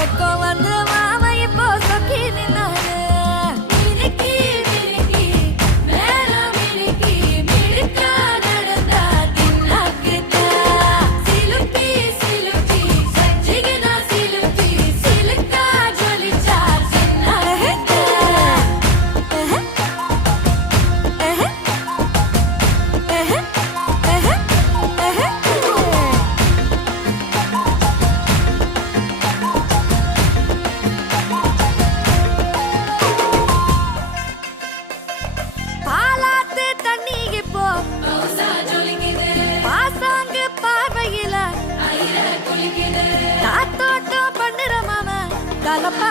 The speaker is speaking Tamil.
சொக்கம் வந்து மாமா இப்போ சொக்கி நின்னாரு. மினுக்கி மினுக்கி மேல மினுக்கி மினுக்கா நடந்தா தின்னாக்குதா. சிலுப்பி சிலுப்பி செஞ்சிகனா சிலுப்பி சிலுக்கா ஜொலிச்சா சின்னாக்குதா. பாலாத்து தண்ணி இப்போ பாசாங்கு பார்வையில காத்தோட்டம் பண்ணுற மாம கலப்பா